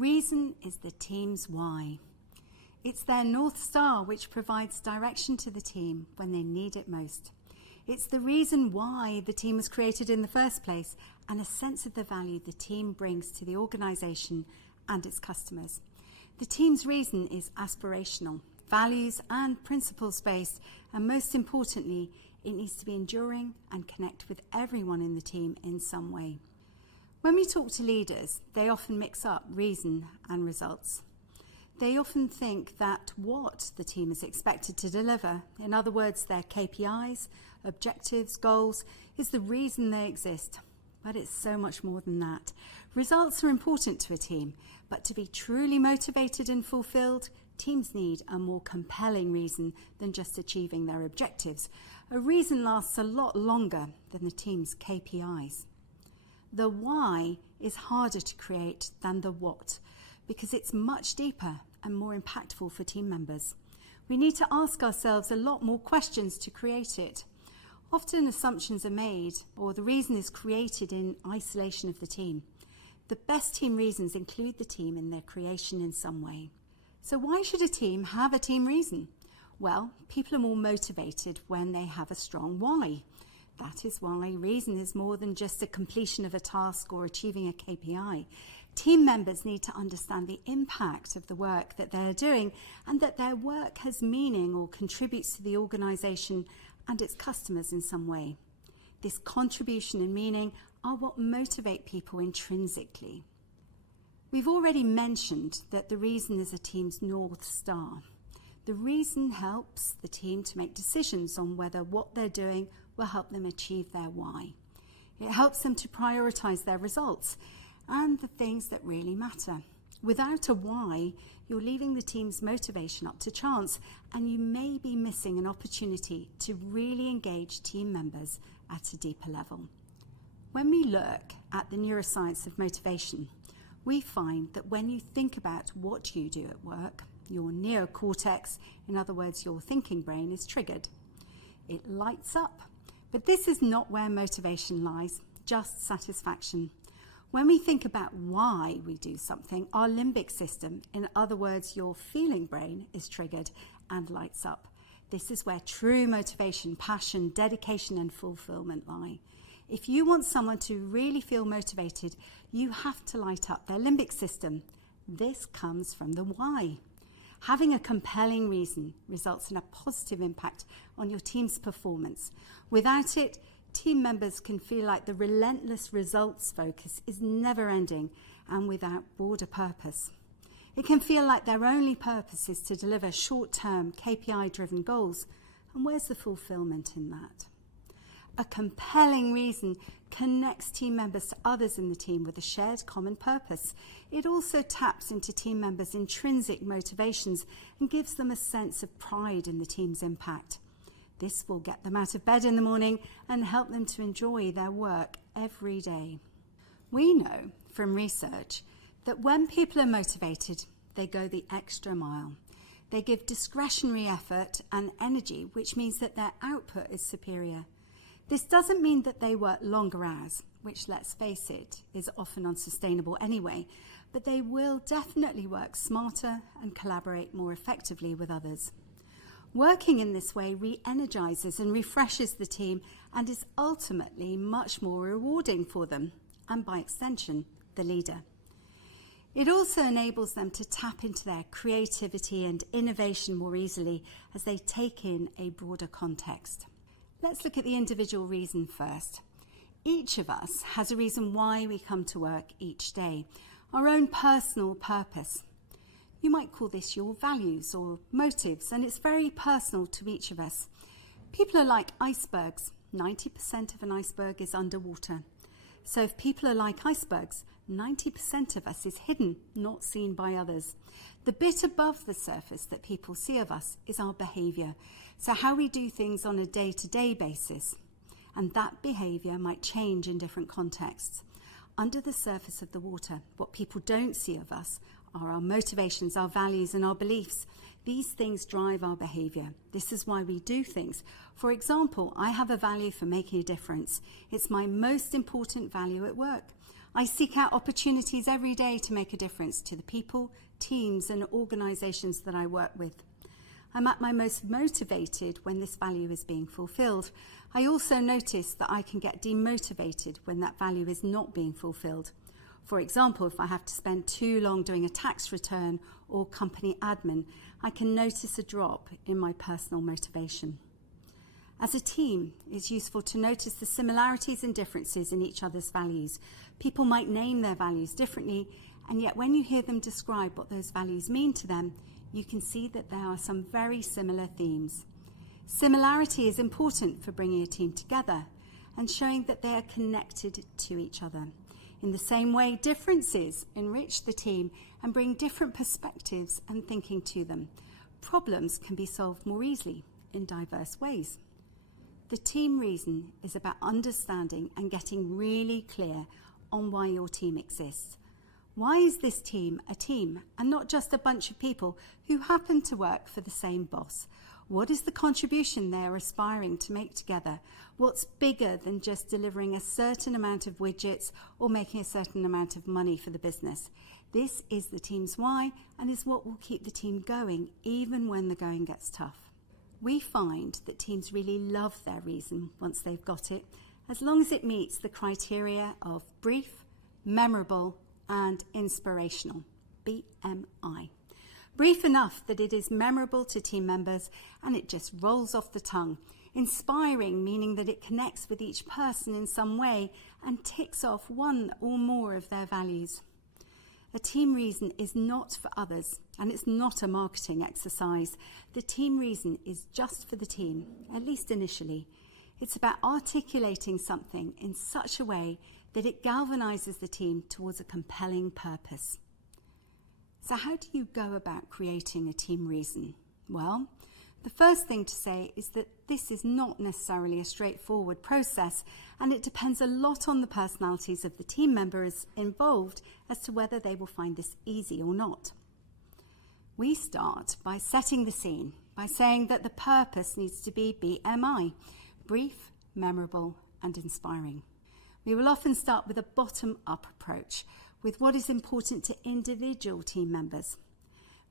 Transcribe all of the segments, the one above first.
Reason is the team's why. It's their North Star which provides direction to the team when they need it most. It's the reason why the team was created in the first place and a sense of the value the team brings to the organisation and its customers. The team's reason is aspirational, values and principles based, and most importantly, it needs to be enduring and connect with everyone in the team in some way. When we talk to leaders, they often mix up reason and results. They often think that what the team is expected to deliver, in other words, their KPIs, objectives, goals, is the reason they exist. But it's so much more than that. Results are important to a team, but to be truly motivated and fulfilled, teams need a more compelling reason than just achieving their objectives. A reason lasts a lot longer than the team's KPIs. The why is harder to create than the what, because it's much deeper and more impactful for team members. We need to ask ourselves a lot more questions to create it. Often assumptions are made, or the reason is created in isolation of the team. The best team reasons include the team in their creation in some way. So why should a team have a team reason? Well, people are more motivated when they have a strong why. That is why reason is more than just a completion of a task or achieving a KPI. Team members need to understand the impact of the work that they're doing and that their work has meaning or contributes to the organisation and its customers in some way. This contribution and meaning are what motivate people intrinsically. We've already mentioned that the reason is a team's North Star. The reason helps the team to make decisions on whether what they're doing will help them achieve their why. It helps them to prioritise their results and the things that really matter. Without a why, you're leaving the team's motivation up to chance, and you may be missing an opportunity to really engage team members at a deeper level. When we look at the neuroscience of motivation, we find that when you think about what you do at work, your neocortex, in other words, your thinking brain, is triggered. It lights up. But this is not where motivation lies, just satisfaction. When we think about why we do something, our limbic system, in other words, your feeling brain, is triggered and lights up. This is where true motivation, passion, dedication, and fulfillment lie. If you want someone to really feel motivated, you have to light up their limbic system. This comes from the why. Having a compelling reason results in a positive impact on your team's performance. Without it, team members can feel like the relentless results focus is never ending and without broader purpose. It can feel like their only purpose is to deliver short-term KPI-driven goals. And where's the fulfillment in that? A compelling reason connects team members to others in the team with a shared common purpose. It also taps into team members' intrinsic motivations and gives them a sense of pride in the team's impact. This will get them out of bed in the morning and help them to enjoy their work every day. We know from research that when people are motivated, they go the extra mile. They give discretionary effort and energy, which means that their output is superior. This doesn't mean that they work longer hours, which, let's face it, is often unsustainable anyway, but they will definitely work smarter and collaborate more effectively with others. Working in this way re-energizes and refreshes the team and is ultimately much more rewarding for them, and by extension, the leader. It also enables them to tap into their creativity and innovation more easily as they take in a broader context. Let's look at the individual reason first. Each of us has a reason why we come to work each day, our own personal purpose. You might call this your values or motives, and it's very personal to each of us. People are like icebergs. 90% of an iceberg is underwater. So if people are like icebergs, 90% of us is hidden, not seen by others. The bit above the surface that people see of us is our behaviour, so how we do things on a day-to-day basis. And that behaviour might change in different contexts. Under the surface of the water, what people don't see of us are our motivations, our values, and our beliefs. These things drive our behaviour. This is why we do things. For example, I have a value for making a difference. It's my most important value at work. I seek out opportunities every day to make a difference to the people, teams, and organisations that I work with. I'm at my most motivated when this value is being fulfilled. I also notice that I can get demotivated when that value is not being fulfilled. For example, if I have to spend too long doing a tax return or company admin, I can notice a drop in my personal motivation. As a team, it's useful to notice the similarities and differences in each other's values. People might name their values differently, and yet when you hear them describe what those values mean to them, you can see that there are some very similar themes. Similarity is important for bringing a team together and showing that they are connected to each other. In the same way, differences enrich the team and bring different perspectives and thinking to them. Problems can be solved more easily in diverse ways. The team reason is about understanding and getting really clear on why your team exists. Why is this team a team and not just a bunch of people who happen to work for the same boss? What is the contribution they are aspiring to make together? What's bigger than just delivering a certain amount of widgets or making a certain amount of money for the business? This is the team's why and is what will keep the team going even when the going gets tough. We find that teams really love their reason once they've got it, as long as it meets the criteria of brief, memorable, and inspirational, BMI. Brief enough that it is memorable to team members and it just rolls off the tongue. Inspiring, meaning that it connects with each person in some way and ticks off one or more of their values. A team reason is not for others, and it's not a marketing exercise. The team reason is just for the team, at least initially. It's about articulating something in such a way that it galvanizes the team towards a compelling purpose. So how do you go about creating a team reason? Well, the first thing to say is that this is not necessarily a straightforward process, and it depends a lot on the personalities of the team members involved as to whether they will find this easy or not. We start by setting the scene, by saying that the purpose needs to be BMI, brief, memorable, and inspiring. We will often start with a bottom-up approach, with what is important to individual team members.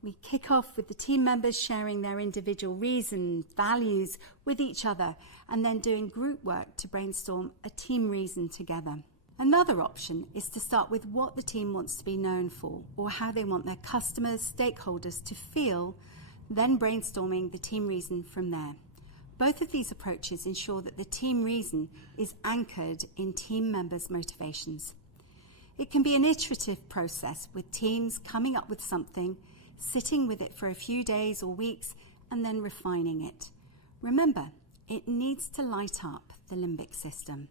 We kick off with the team members sharing their individual reasons, values with each other, and then doing group work to brainstorm a team reason together. Another option is to start with what the team wants to be known for, or how they want their customers, stakeholders to feel, then brainstorming the team reason from there. Both of these approaches ensure that the team reason is anchored in team members' motivations. It can be an iterative process with teams coming up with something, sitting with it for a few days or weeks, and then refining it. Remember, it needs to light up the limbic system.